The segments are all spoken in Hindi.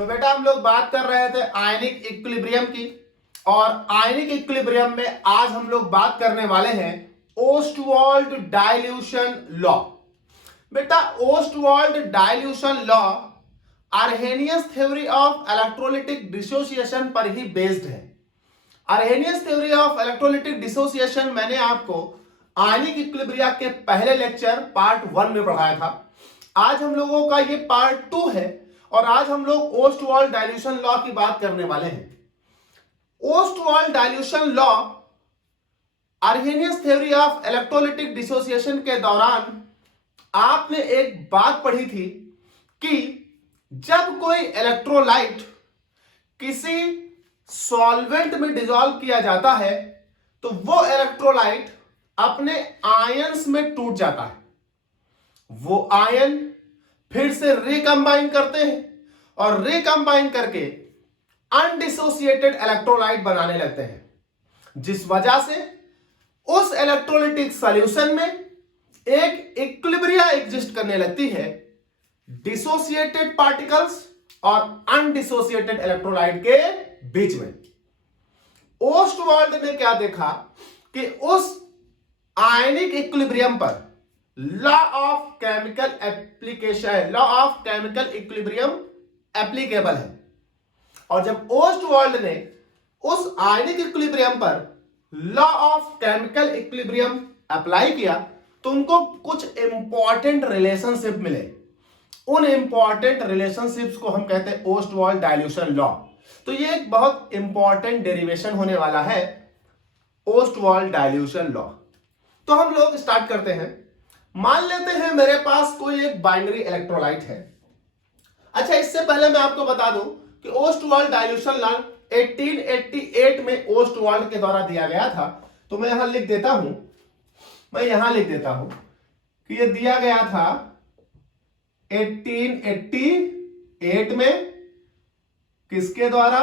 तो बेटा हम लोग बात कर रहे थे आयनिक इक्विलिब्रियम की, और आयनिक इक्विलिब्रियम में आज हम लोग बात करने वाले हैं ओस्टवाल्ड डाइल्यूशन लॉ। बेटा Ostwald dilution law Arrhenius theory of electrolytic dissociation पर ही बेस्ड है। Arrhenius theory of electrolytic dissociation मैंने आपको आयनिक इक्विलिब्रियम के पहले लेक्चर पार्ट 1 में पढ़ाया था। आज हम लोगों का ये पार्ट 2 है और आज हम लोग ओस्टवाल्ड डाइल्यूशन लॉ की बात करने वाले हैं। Ostwald dilution law Arrhenius theory of electrolytic dissociation के दौरान आपने एक बात पढ़ी थी कि जब कोई इलेक्ट्रोलाइट किसी सॉल्वेंट में डिसॉल्व किया जाता है तो वो इलेक्ट्रोलाइट अपने आयंस में टूट जाता है। वो आयन फिर से रिकंबाइन करते हैं और रिकंबाइन करके अनडिसोसिएटेड इलेक्ट्रोलाइट बनाने लगते हैं, जिस वजह से उस इलेक्ट्रोलिटिक सॉल्यूशन में एक इक्विलिब्रियम एग्जिस्ट करने लगती है डिसोसिएटेड पार्टिकल्स और अनडिसोसिएटेड इलेक्ट्रोलाइट के बीच में। ओस्टवाल्ड ने क्या देखा कि उस आयनिक इक्विलिब्रियम पर law of chemical application, law of chemical equilibrium applicable है, और जब ओस्टवाल्ड ने उस आयनिक इक्विलिब्रियम पर law of chemical equilibrium apply किया तो उनको कुछ इंपॉर्टेंट रिलेशनशिप मिले। उन इंपॉर्टेंट रिलेशनशिप्स को हम कहते हैं ओस्टवाल्ड डाइल्यूशन लॉ। तो ये एक बहुत इंपॉर्टेंट डेरिवेशन होने वाला है ओस्टवाल्ड डाइल्यूशन लॉ। तो हम लोग स्टार्ट करते हैं। मान लेते हैं मेरे पास कोई एक बाइनरी इलेक्ट्रोलाइट है। अच्छा, इससे पहले मैं आपको बता दूं कि ओस्टवाल्ड डाइल्यूशन लॉ 1888 में ओस्टवाल्ड के द्वारा दिया गया था। तो मैं यहां लिख देता हूं कि यह दिया गया था 1888 में। किसके द्वारा?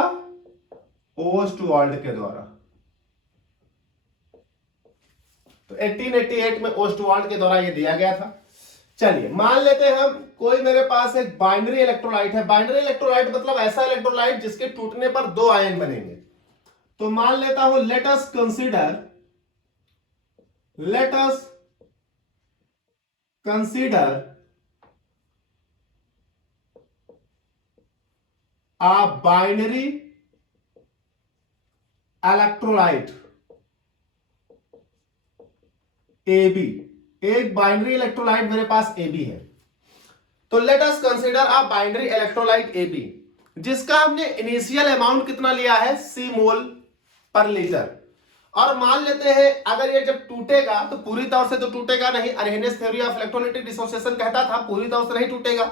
ओस्टवाल्ड के द्वारा। तो 1888 में ओस्टवाल्ड के द्वारा यह दिया गया था। चलिए मान लेते हैं हम कोई मेरे पास एक बाइनरी इलेक्ट्रोलाइट है। बाइनरी इलेक्ट्रोलाइट मतलब ऐसा इलेक्ट्रोलाइट जिसके टूटने पर दो आयन बनेंगे। तो मान लेता हूं let us consider a binary electrolyte AB। एक बाइनरी इलेक्ट्रोलाइट मेरे पास AB है। तो let us consider a binary electrolyte AB जिसका हमने इनिशियल अमाउंट कितना लिया है, C मोल पर लीटर। और मान लेते हैं अगर ये जब टूटेगा तो पूरी तरह से तो टूटेगा नहीं। Arrhenius theory of electrolytic dissociation कहता था पूरी तरह से नहीं टूटेगा,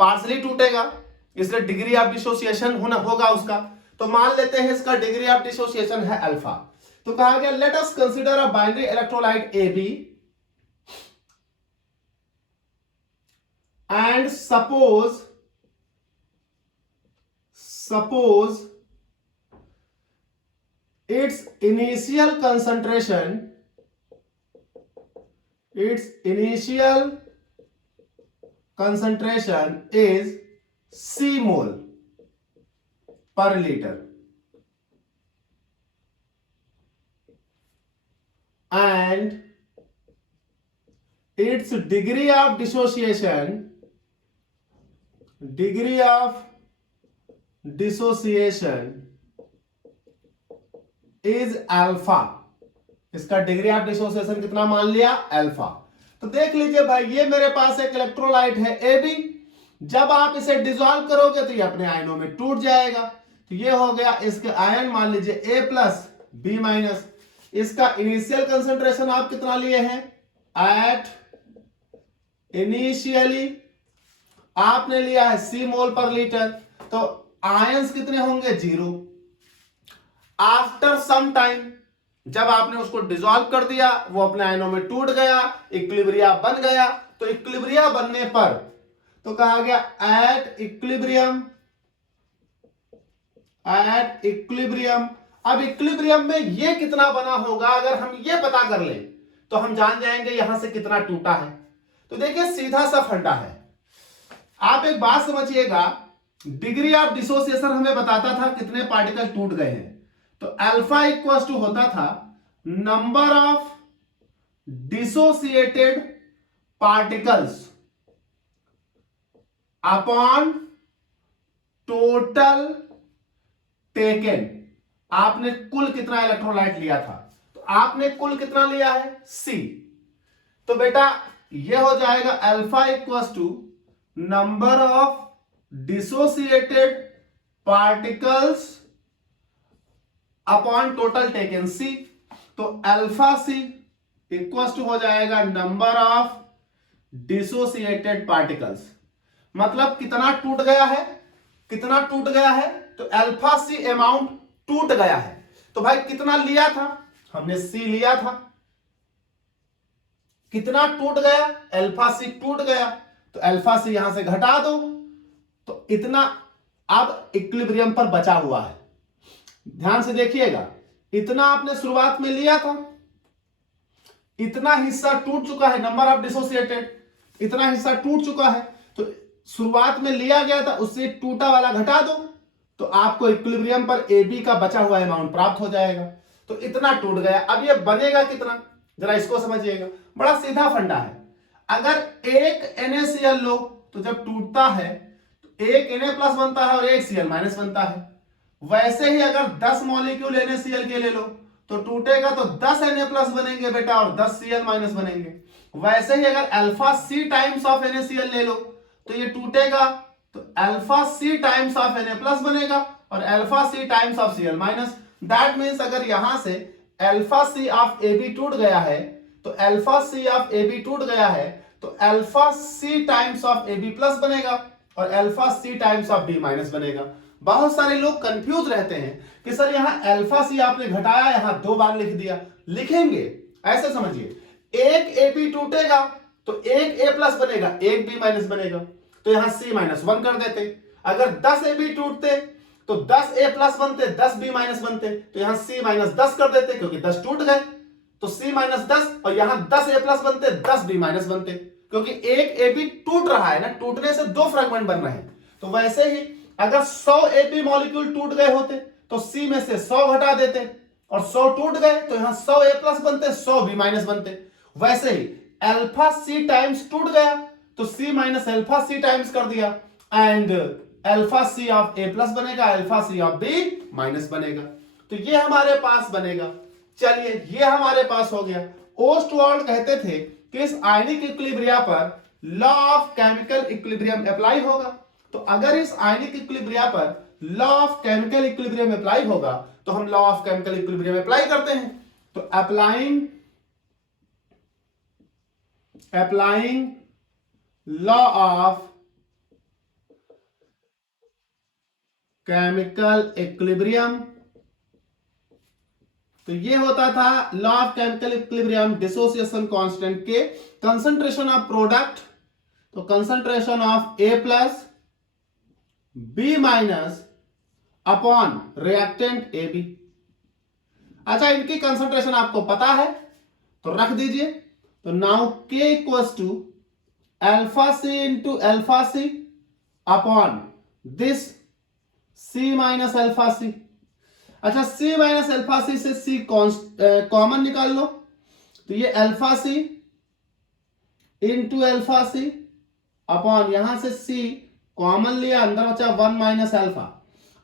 पार्शली टूटेगा, इसलिए डिग्री ऑफ डिसोसिएशन होगा उसका। तो मान लेते हैं इसका डिग्री ऑफ डिसोसिएशन है अल्फा। तो कहा गया let us consider a binary electrolyte AB and suppose its initial concentration is C mole per liter and its degree of dissociation is alpha. इसका डिग्री ऑफ डिसोसिएशन कितना मान लिया? अल्फा। तो देख लीजिए भाई, ये मेरे पास एक इलेक्ट्रोलाइट है AB। जब आप इसे डिसॉल्व करोगे तो ये अपने आयनों में टूट जाएगा। तो ये हो गया इसके आयन, मान लीजिए A प्लस B माइनस। इसका इनिशियल कंसंट्रेशन आप कितना लिए हैं? एट इनिशियली आपने लिया है C मोल पर लीटर। तो आयंस कितने होंगे? 0। आफ्टर सम टाइम जब आपने उसको डिसॉल्व कर दिया वो अपने आयनों में टूट गया, इक्विलिब्रियम बन गया। तो इक्विलिब्रियम बनने पर तो कहा गया एट इक्विलिब्रियम। अब इक्विलिब्रियम में ये कितना बना होगा, अगर हम ये पता कर लें तो हम जान जाएंगे यहां से कितना टूटा है। तो देखिए सीधा सा फंडा है। आप एक बात समझिएगा डिग्री ऑफ डिसोसिएशन हमें बताता था कितने पार्टिकल टूट गए हैं, तो अल्फा इक्वल टू होता था number of dissociated particles upon total taken. आपने कुल कितना इलेक्ट्रोलाइट लिया था, तो आपने कुल कितना लिया है C, तो बेटा यह हो जाएगा alpha equal to number of dissociated particles upon total taken C, तो अल्फा C इक्वल टू हो जाएगा नंबर ऑफ डिसोसिएटेड पार्टिकल्स। मतलब कितना टूट गया है, कितना टूट गया है, तो अल्फा C अमाउंट टूट गया है। तो भाई कितना लिया था, हमने C लिया था, कितना टूट गया, अल्फा C टूट गया, तो अल्फा C यहां से घटा दो, तो इतना अब इक्विलिब्रियम पर बचा हुआ है। ध्यान से देखिएगा, इतना आपने शुरुआत में लिया था, इतना हिस्सा टूट चुका है, नंबर ऑफ डिसोसिएटेड, इतना हिस्सा टूट चुका है, तो शुरुआत में लिया गया था उससे टूटा वाला घटा दो, तो आपको इक्विलिब्रियम पर AB का बचा हुआ अमाउंट प्राप्त हो जाएगा। तो इतना टूट गया, अब ये बनेगा कितना, जरा इसको समझिएगा, बड़ा सीधा फंडा है। अगर एक NaCl लो तो जब टूटता है तो एक Na+ बनता है और एक Cl- बनता है। वैसे ही अगर 10 मॉलिक्यूल NaCl के ले लो तो टूटेगा तो 10 Na+ बनेंगे बेटा और 10 Cl- बनेंगे। वैसे ही अगर alpha C times of NaCl ले लो तो ये टूटेगा तो alpha C times of Na+ बनेगा और alpha C times of Cl-। That means अगर यहां से अल्फा C ऑफ AB टूट गया है तो अल्फा C ऑफ AB टूट गया है तो alpha C times of AB+ बनेगा और alpha C times of B- बनेगा। बहुत सारे लोग कंफ्यूज रहते हैं कि सर यहां अल्फा C आपने घटाया, यहां 2 बार लिख दिया। लिखेंगे ऐसे समझिए, एक AB टूटेगा तो एक A+ बनेगा, एक B- बनेगा, तो यहां C-1 कर देते। अगर 10 AB टूटते तो 10 A+ बनते, 10 B- बनते, तो यहां C-10 कर देते क्योंकि 10 टूट गए, तो C-10 और यहां 10 A+ बनते, 10 B- बनते, क्योंकि एक AB टूट रहा है ना, टूटने से 2 फ्रेगमेंट बन रहे हैं। तो वैसे ही अगर 100 AB मॉलिक्यूल टूट गए होते तो C में से 100 घटा देते और 100 टूट गए तो यहां 100 A+ बनते, 100 B- बनते। वैसे ही अल्फा C टाइम्स टूट गया तो C- अल्फा C टाइम्स कर दिया and alpha C of A+ बनेगा, अल्फा C ऑफ B- बनेगा। तो ये हमारे पास बनेगा। चलिए ये हमारे पास हो गया। ओस्टवाल्ड कहते थे कि इस आयनिक इक्विलिब्रिया पर law of chemical equilibrium apply होगा। तो अगर इस आयनिक इक्विलिब्रिया पर law of chemical equilibrium apply होगा तो हम law of chemical equilibrium apply करते हैं। तो applying law of chemical equilibrium, तो ये होता था law of chemical equilibrium dissociation constant के कंसंट्रेशन ऑफ प्रोडक्ट, तो concentration of A+ B- upon reactant AB। अच्छा इनकी कंसंट्रेशन आपको पता है तो रख दीजिए। तो now K equals to alpha C into alpha C upon this C minus alpha C। अच्छा C माइनस अल्फा C से C कॉमन निकाल लो, तो ये alpha C into alpha C upon यहां से C कॉमन लिया, अंदर बचा 1 माइनस अल्फा।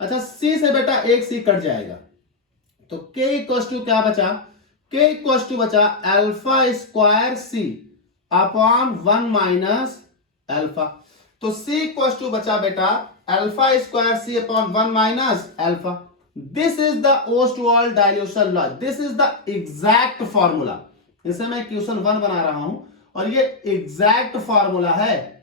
अच्छा C से बेटा एक C कट जाएगा तो K इक्वल्स टू क्या बचा, K इक्वल्स टू बचा alpha square C upon 1 minus alpha. तो C इक्वल्स टू बचा बेटा alpha square C upon 1 minus alpha. This is the Ostwald dilution law, this is the exact formula. इसे मैं क्वेश्चन 1 बना रहा हूं और ये एग्जैक्ट फॉर्मूला है,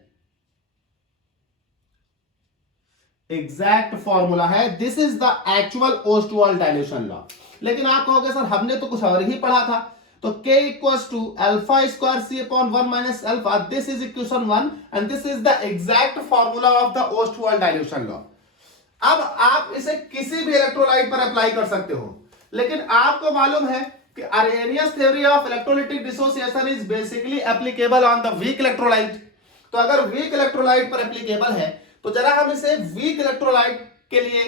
एग्जैक्ट फॉर्मूला है। This is the actual Ostwald dilution law. लेकिन आप कहोगे सर हमने तो कुछ और ही पढ़ा था, तो K equals to alpha square C upon 1 minus alpha, this is equation 1 and this is the exact formula of the Ostwald dilution law. अब आप इसे किसी भी इलेक्ट्रोलाइट पर अप्लाई कर सकते हो, लेकिन आपको मालूम है कि Arrhenius theory of electrolytic dissociation is basically applicable on the weak electrolyte. तो अगर वीक इलेक्ट्रोलाइट पर एप्लीकेबल है तो जरा हम इसे वीक इलेक्ट्रोलाइट के लिए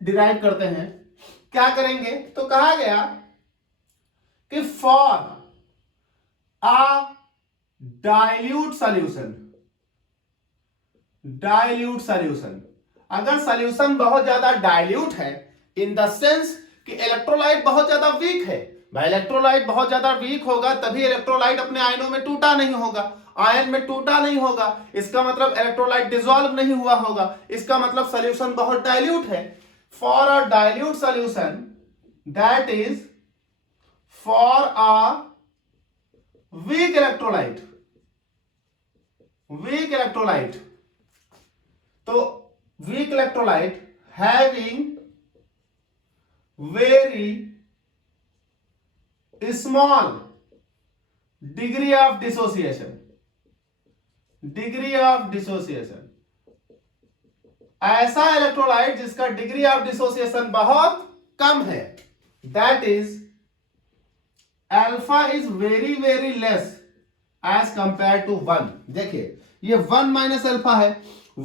डिराइव करते हैं। क्या करेंगे, तो कहा गया कि फॉर अ डाइल्यूट सॉल्यूशन, अगर सॉल्यूशन बहुत ज्यादा डाइल्यूट है, इन द सेंस कि इलेक्ट्रोलाइट बहुत ज्यादा वीक है। भाई इलेक्ट्रोलाइट बहुत ज्यादा वीक होगा तभी इलेक्ट्रोलाइट अपने आयनों में टूटा नहीं होगा, आयन में टूटा नहीं होगा, इसका मतलब इलेक्ट्रोलाइट डिसॉल्व नहीं हुआ होगा, इसका मतलब सॉल्यूशन बहुत डाइल्यूट है। For a dilute solution, that is for a weak electrolyte, तो weak electrolyte having very small degree of dissociation, ऐसा इलेक्ट्रोलाइट जिसका डिग्री ऑफ डिसोसिएशन बहुत कम है, that is alpha is very very less as compare to 1। देखिए ये 1 माइनस अल्फा है,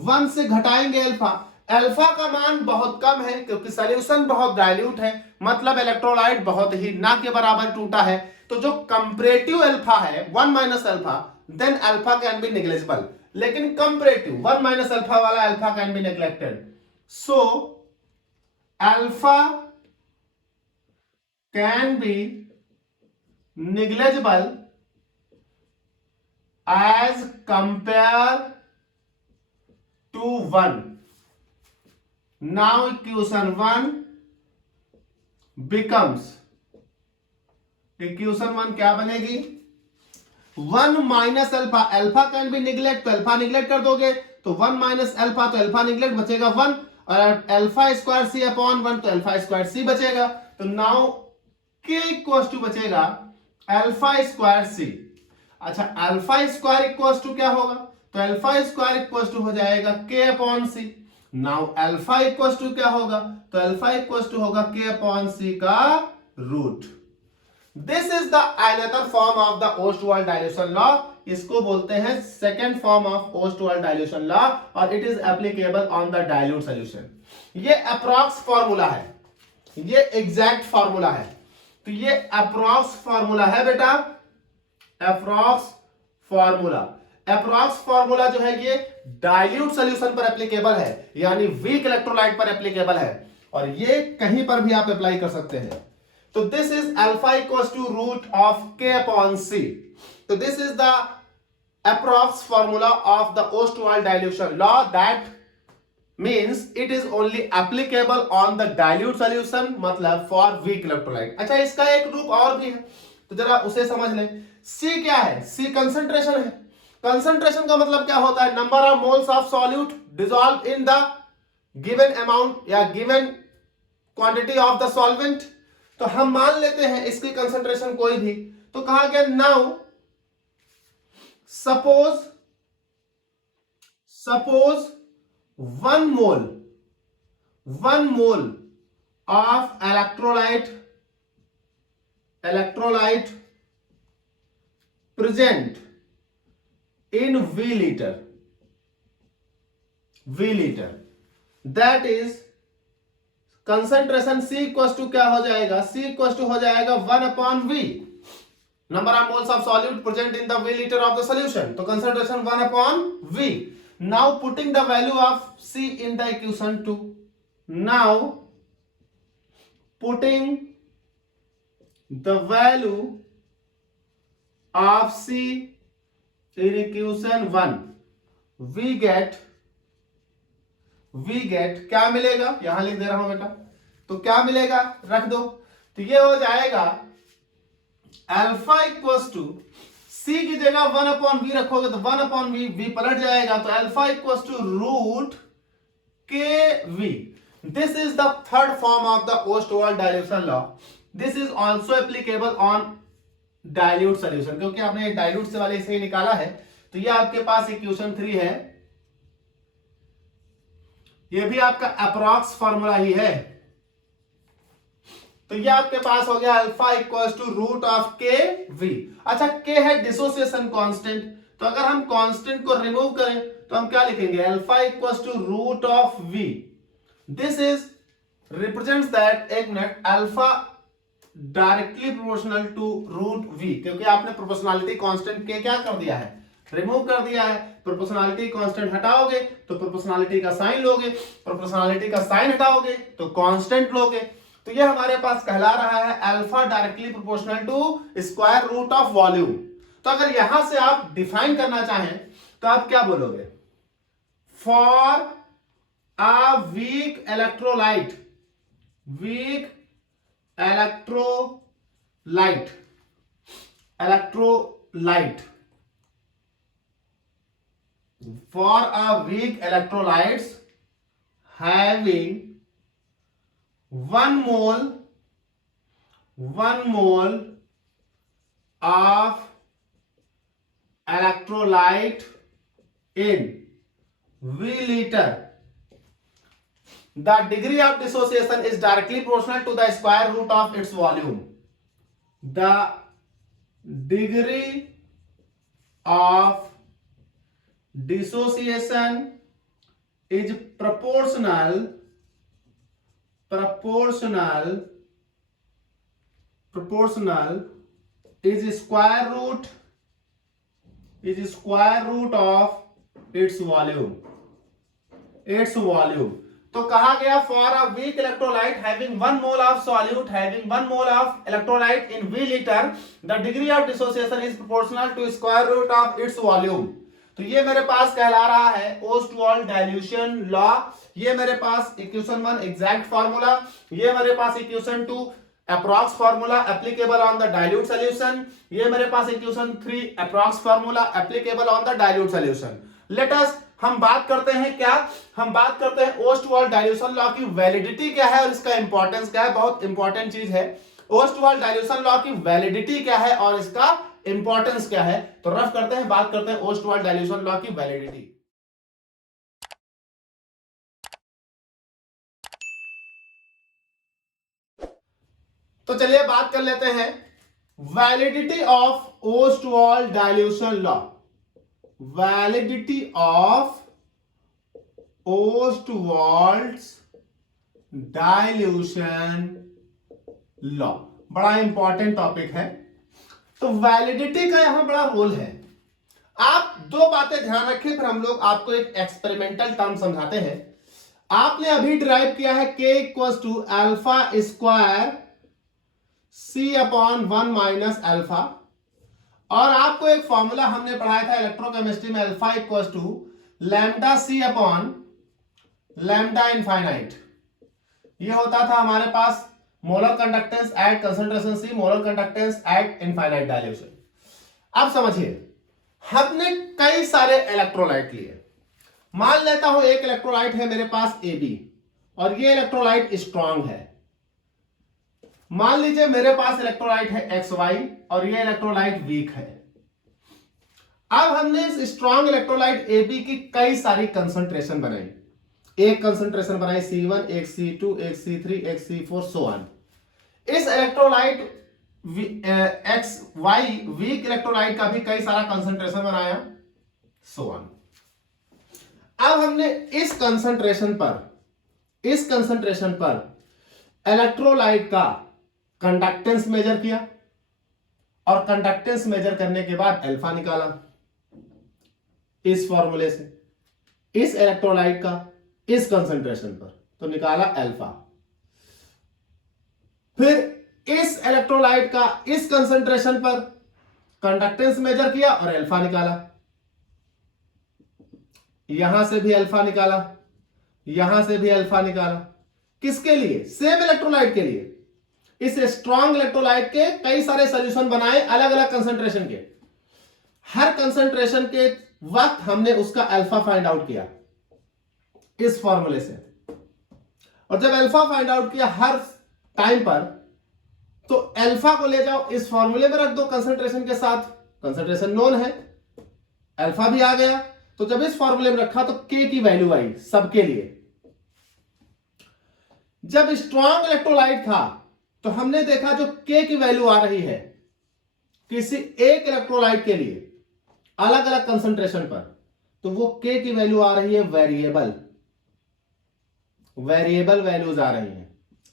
1 से घटाएंगे अल्फा, अल्फा का मान बहुत कम है क्योंकि सॉल्यूशन बहुत डाइल्यूट है, मतलब इलेक्ट्रोलाइट बहुत ही ना के बराबर टूटा है। तो जो कंपैरेटिव अल्फा है 1 minus alpha, then alpha can be negligible, लेकिन कंपैरेटिव 1 माइनस अल्फा वाला alpha can be neglected. So alpha can be negligible as compared to 1. Now equation 1 becomes, equation 1 क्या बनेगी, 1 minus alpha, alpha can B neglect, तो अल्फा निगलेक्ट कर दोगे तो 1 माइनस अल्फा, तो अल्फा निगलेक्ट बचेगा 1, और अल्फा स्क्वायर सी अपॉन 1 तो अल्फा स्क्वायर सी बचेगा। तो नाउ के इक्वल टू बचेगा अल्फा स्क्वायर सी। अच्छा अल्फा स्क्वायर इक्वल टू क्या होगा, तो अल्फा स्क्वायर इक्वल टू हो जाएगा K upon C. Now alpha equal to क्या होगा, तो अल्फा इक्वल टू होगा के अपॉन सी का root. This is the another form of the Ostwald dilution law, इसको बोलते हैं second form of Ostwald dilution law, और it is applicable on the dilute solution. ये अप्रॉक्स फॉर्मूला है, ये एग्जैक्ट फॉर्मूला है, तो ये अप्रॉक्स फॉर्मूला है बेटा, अप्रॉक्स फॉर्मूला जो है ये डाइल्यूट सॉल्यूशन पर एप्लीकेबल है, यानी वीक इलेक्ट्रोलाइट पर एप्लीकेबल है, और ये कहीं पर भी आप अप्लाई कर सकते हैं। तो this is alpha equals to root of K upon C. तो this is the approx formula of the Ostwald dilution law, that means it is only applicable on the dilute solution, मतलब for weak electrolyte। अच्छा इसका एक रूप और भी है, तो जरा उसे समझ लें। C क्या है, C कंसंट्रेशन है। कंसंट्रेशन का मतलब क्या होता है, number of moles of solute dissolve in the given amount या given quantity of the solvent. तो हम मान लेते हैं इसकी कंसंट्रेशन कोई भी, तो कहा गया now suppose 1 mole of electrolyte present in V liter, that is concentration C equal to क्या हो जाएगा, C इक्वल टू हो जाएगा 1 upon V, number of moles of solute present in the V liter of the solution, तो concentration 1 upon V। Now putting the value of C in the equation 2. Now putting the value of C in equation 1, we get क्या मिलेगा, यहां लिख दे रहा हूं बेटा, तो क्या मिलेगा रख दो, तो ये हो जाएगा अल्फा इक्वल टू C की जगह 1 अपॉन V रखोगे तो 1 अपॉन V पलट जाएगा, तो अल्फा इक्वल टू रूट के V। This is the third form of the Ostwald dilution law. This is also applicable on dilute solution, क्योंकि आपने डाइल्यूट से वाले से ही निकाला है, तो ये आपके पास इक्वेशन 3 है, ये भी आपका अप्रॉक्स फॉर्मूला ही है। तो ये आपके पास हो गया alpha equal to root of K V. अच्छा के है डिसोसिएशन कांस्टेंट, तो अगर हम कांस्टेंट को रिमूव करें तो हम क्या लिखेंगे, alpha equals to root of V. This is represents that, एक मिनट, alpha directly proportional to root V, क्योंकि आपने प्रोपोर्शनलिटी कांस्टेंट के क्या कर दिया है, रिमूव कर दिया है. प्रोपोर्शनलिटी कांस्टेंट हटाओगे तो प्रोपोर्शनलिटी का साइन लोगे, प्रोपोर्शनलिटी का साइन हटाओगे तो कांस्टेंट लोगे. तो ये हमारे पास कहला रहा है alpha directly proportional to square root of volume. तो अगर यहां से आप डिफाइन करना चाहें तो आप क्या बोलोगे, for a weak electrolyte, weak electrolyte, electrolyte, for a weak electrolytes having 1 mole of electrolyte in V liter, the degree of dissociation is directly proportional to the square root of its volume. The degree of dissociation is proportional is square root of its volume. तो कहा गया for a weak electrolyte having 1 mole of solute, having 1 mole of electrolyte in V litre, the degree of dissociation is proportional to square root of its volume. तो ये मेरे पास कहला रहा है ओस्टवाल्ड डाइल्यूशन लॉ. ये मेरे पास इक्वेशन 1 एग्जैक्ट फार्मूला, ये मेरे पास equation 2 approx formula applicable on the dilute solution, ये मेरे पास equation 3 approx formula applicable on the dilute solution. Let us, हम बात करते हैं क्या, हम बात करते हैं ओस्टवाल्ड डाइल्यूशन लॉ की वैलिडिटी क्या है और इसका इंपॉर्टेंस क्या है. बहुत इंपॉर्टेंट चीज है. ओस्टवाल्ड डाइल्यूशन लॉ की वैलिडिटी क्या है और इसका इंपॉर्टेंस क्या है. तो रफ करते हैं, बात करते हैं ओस्टवाल्ड डाइल्यूशन लॉ की वैलिडिटी. तो चलिए बात कर लेते हैं validity of Ostwald dilution law. Validity of Ostwald's dilution law बड़ा इंपॉर्टेंट टॉपिक है. तो वैलिडिटी का यहां बड़ा रोल है. आप दो बातें ध्यान रखें, फिर हम लोग आपको एक एक्सपेरिमेंटल टर्म समझाते हैं. आपने अभी डिराइव किया है k equals to alpha square c upon 1 minus alpha, और आपको एक फॉर्मूला हमने पढ़ाया था इलेक्ट्रोकेमिस्ट्री में, alpha equals to lambda c upon lambda infinite. ये होता था हमारे पास molar conductance at concentration C, molar conductance at infinite dilution. अब समझिए, हमने कई सारे इलेक्ट्रोलाइट लिए. मान लेता हूं एक इलेक्ट्रोलाइट है मेरे पास AB और ये इलेक्ट्रोलाइट स्ट्रांग है. मान लीजिए मेरे पास इलेक्ट्रोलाइट है XY और ये इलेक्ट्रोलाइट वीक है. अब हमने इस स्ट्रांग इलेक्ट्रोलाइट AB की कई सारी कंसंट्रेशन बनाई. एक कंसंट्रेशन बनाई C1, एक C2, एक C3, एक C4, सो ऑन. इस इलेक्ट्रोलाइट XY वीक इलेक्ट्रोलाइट का भी कई सारा कंसंट्रेशन बनाया, सो ऑन. अब हमने इस कंसंट्रेशन पर इलेक्ट्रोलाइट का कंडक्टेंस मेजर किया और कंडक्टेंस मेजर करने के बाद अल्फा निकाला इस फॉर्मूले से. इस इलेक्ट्रोलाइट का इस कंसंट्रेशन पर तो निकाला अल्फा. फिर इस इलेक्ट्रोलाइट का इस कंसंट्रेशन पर कंडक्टेंस मेजर किया और अल्फा निकाला. यहां से भी अल्फा निकाला, यहां से भी अल्फा निकाला. किसके लिए? सेम इलेक्ट्रोलाइट के लिए. इस स्ट्रॉन्ग इलेक्ट्रोलाइट के कई सारे सॉल्यूशन बनाए अलग अलग कंसंट्रेशन के. हर कंसंट्रेशन के वक्त हमने उसका अल्फा फाइंड आउट किया इस फॉर्मूले से. और जब अल्फा फाइंड आउट किया हर टाइम पर, तो अल्फा को ले जाओ इस फॉर्मूले में रख दो कंसंट्रेशन के साथ. कंसंट्रेशन नोन है, अल्फा भी आ गया. तो जब इस फॉर्मूले में रखा तो k की वैल्यू आई सबके लिए. जब स्ट्रॉन्ग इलेक्ट्रोलाइट था तो हमने देखा जो k की वैल्यू आ रही है किसी एक इलेक्ट्रोलाइट के लिए, अलग अलग कंसंट्रेशन पर, तो वो K की वैल्यू आ रही है वेरिएबल वैल्यूज आ रही हैं,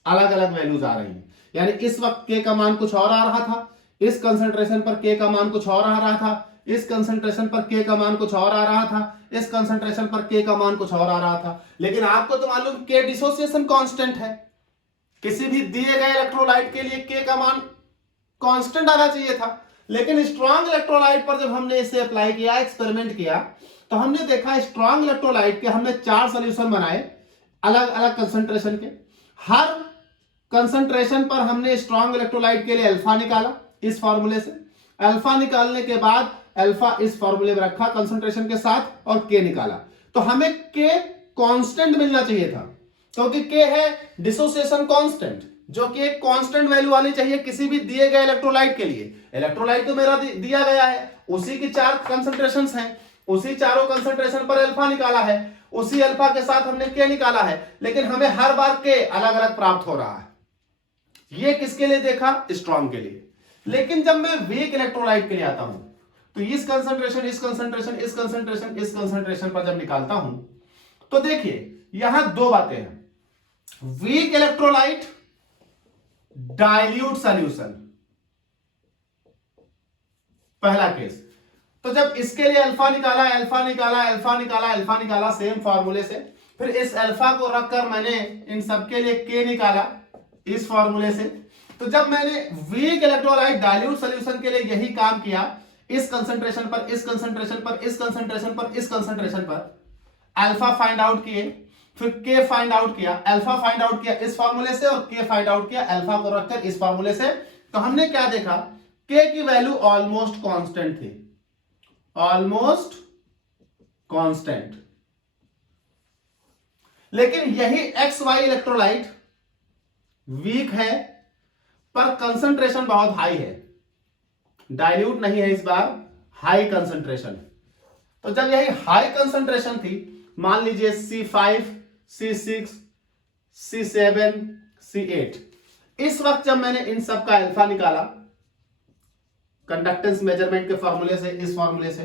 अलग अलग वैल्यूज आ रही हैं। यानी इस वक्त K का मान कुछ और आ रहा था, इस कंसंट्रेशन पर K का मान कुछ और आ रहा था, इस कंसंट्रेशन पर K का मान कुछ और आ रहा था, इस कंसंट्रेशन पर K का मान कुछ और आ रहा था। लेकिन आपको तो मालूम K डिसोसिएशन कांस्टेंट है, किसी भी दिए गए इलेक्ट्रोलाइट के लिए K का मान कांस्टेंट आना चाहिए था। लेकिन स्ट्रॉन्ग इलेक्ट्रोलाइट पर जब हमने इसे अप्लाई किया, एक्सपेरिमेंट किया, तो हमने देखा स्ट्रॉन्ग इलेक्ट्रोलाइट के हमने 4 सॉल्यूशन बनाए अलग अलग कंसंट्रेशन के। हर कंसंट्रेशन पर हमने स्ट्रॉन्ग इलेक्ट्रोलाइट के लिए अल्फा निकाला इस फॉर्मूले से। अल्फा निकालने के बाद अल्फा इस फॉर्मूले में रखा कंसंट्रेशन के साथ और के निकाला, तो हमें के कांस्टेंट मिलना चाहिए था, क्योंकि के है डिसोसिएशन कांस्टेंट, जो कि एक कांस्टेंट वैल्यू आनी चाहिए किसी भी दिए गए इलेक्ट्रोलाइट के लिए। इलेक्ट्रोलाइट तो मेरा दिया गया है, उसी की 4 कंसंट्रेशंस हैं, उसी चारों कंसंट्रेशन पर अल्फा निकाला है, उसी अल्फा के साथ हमने के निकाला है, लेकिन हमें हर बार के अलग अलग प्राप्त हो रहा है। ये किसके लिए देखा? स्ट्रॉन्ग के लिए। लेकिन जब मैं वीक इलेक्ट्रोलाइट के लिए आता हूं, तो इस कंसंट्रेशन इस कंसंट्रेशन इस कंसंट्रेशन इस कंसंट्रेशन पर जब निकालता हूं, तो देखिए यहां 2 बातें हैं। वीक इलेक्ट्रोलाइट डाइल्यूट सॉल्यूशन, पहला केस। तो जब इसके लिए अल्फा निकाला अल्फा निकाला अल्फा निकाला अल्फा निकाला सेम फॉर्मूले से, फिर इस अल्फा को रखकर मैंने इन सबके लिए के निकाला इस फॉर्मूले से। तो जब मैंने वीक इलेक्ट्रोलाइट डाइल्यूट सॉल्यूशन के लिए यही काम किया, इस कंसंट्रेशन पर इस कंसंट्रेशन पर इस कंसंट्रेशन पर इस कंसंट्रेशन पर अल्फा फाइंड आउट किए, फिर के फाइंड आउट किया, अल्फा फाइंड आउट किया इस फॉर्मूले से और के फाइंड आउट किया अल्फा को रखकर इस फॉर्मूले से। तो हमने क्या देखा? के की वैल्यू ऑलमोस्ट कांस्टेंट थी, ऑलमोस्ट कांस्टेंट। लेकिन यही एक्स वाई इलेक्ट्रोलाइट वीक है, पर कंसंट्रेशन बहुत हाई है, डाइल्यूट नहीं है इस बार, हाई कंसंट्रेशन। तो जब यही हाई कंसंट्रेशन थी, मान लीजिए C5 C6 C7 C8, इस वक्त जब मैंने इन सब का अल्फा निकाला कंडक्टेंस मेजरमेंट के फॉर्मूले से, इस फॉर्मूले से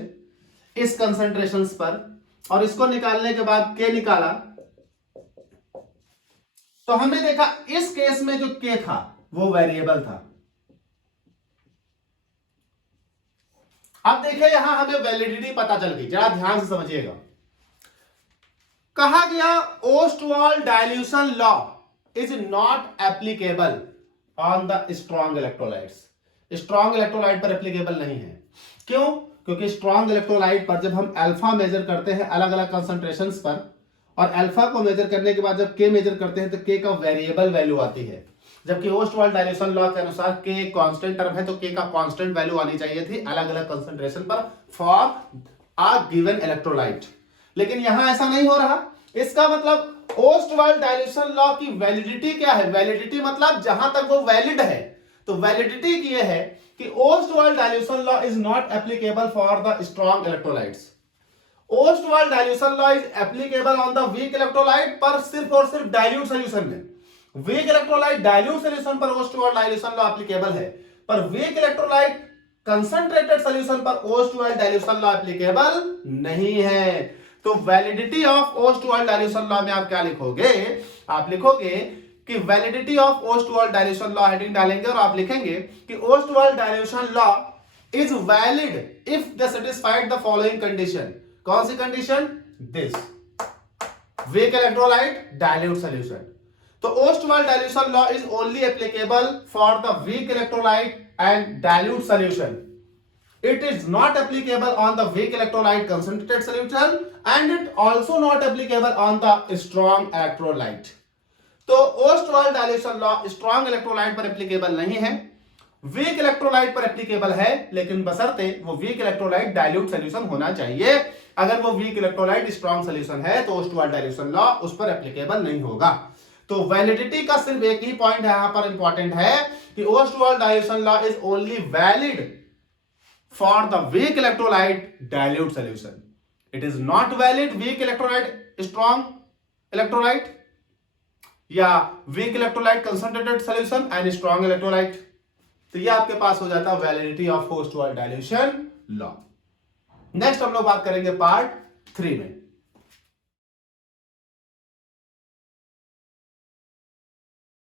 इस कंसंट्रेशंस पर, और इसको निकालने के बाद के निकाला, तो हमने देखा इस केस में जो के था वो वेरिएबल था। अब देखिए यहां हमें वैलिडिटी पता चल गई, जरा ध्यान से समझिएगा। कहा गया Ostwald dilution law is not applicable on the strong electrolytes. Strong electrolyte पर एप्लीकेबल नहीं है। क्यों? क्योंकि स्ट्रॉन्ग इलेक्ट्रोलाइट पर जब हम अल्फा मेजर करते हैं अलग अलग कंसंट्रेशंस पर, और अल्फा को मेजर करने के बाद जब के मेजर करते हैं तो के का वेरिएबल वैल्यू आती है, जबकि ओस्टवाल्ड डाइल्यूशन लॉ के अनुसार के एक कांस्टेंट टर्म है, तो के का कांस्टेंट वैल्यू आनी चाहिए थी अलग अलग कंसंट्रेशन पर फॉर अ गिवन इलेक्ट्रोलाइट। लेकिन यहां ऐसा नहीं हो रहा। इसका मतलब ओस्टवाल्ड डाइल्यूशन लॉ की वैलिडिटी क्या है? वैलिडिटी मतलब जहां तक वो वैलिड है, तो वैलिडिटी की है कि Ostwald dilution law is not applicable for the strong electrolytes. Ostwald dilution law is applicable on the weak electrolyte, पर सिर्फ और सिर्फ डाइल्यूट सॉल्यूशन में। वीक इलेक्ट्रोलाइट डाइल्यूट सॉल्यूशन पर ओस्टवाल्ड डाइल्यूशन लॉ एप्लीकेबल है, पर वीक इलेक्ट्रोलाइट कंसंट्रेटेड सॉल्यूशन पर ओस्टवाल्ड डाइल्यूशन लॉ एप्लीकेबल नहीं है। तो validity of Ostwald dilution law में आप क्या लिखोगे? आप लिखोगे कि validity of Ostwald dilution law heading डालेंगे और आप लिखेंगे कि Ostwald dilution law is valid if they satisfied the following condition. कौन सी condition? This, weak electrolyte dilute solution. तो Ostwald dilution law is only applicable for the weak electrolyte and dilute solution. It is not applicable on the weak electrolyte concentrated solution and it also not applicable on the strong electrolyte. तो Ostwald dilution law strong electrolyte पर एप्लीकेबल नहीं है, वीक इलेक्ट्रोलाइट पर एप्लीकेबल है, लेकिन बशर्ते वो वीक इलेक्ट्रोलाइट डाइल्यूट सॉल्यूशन होना चाहिए। अगर वो वीक इलेक्ट्रोलाइट स्ट्रॉन्ग सॉल्यूशन है तो ओस्टवाल्ड डाइल्यूशन लॉ उस पर एप्लीकेबल नहीं होगा। तो वैलिडिटी का सिर्फ एक ही पॉइंट यहां पर इंपॉर्टेंट है कि Ostwald dilution law is only valid for the weak electrolyte dilute solution. It is not valid weak electrolyte strong electrolyte या weak electrolyte concentrated solution and strong electrolyte. तो ये आपके पास हो जाता है validity of Ostwald dilution law. Next हम लोग बात करेंगे पार्ट 3 में।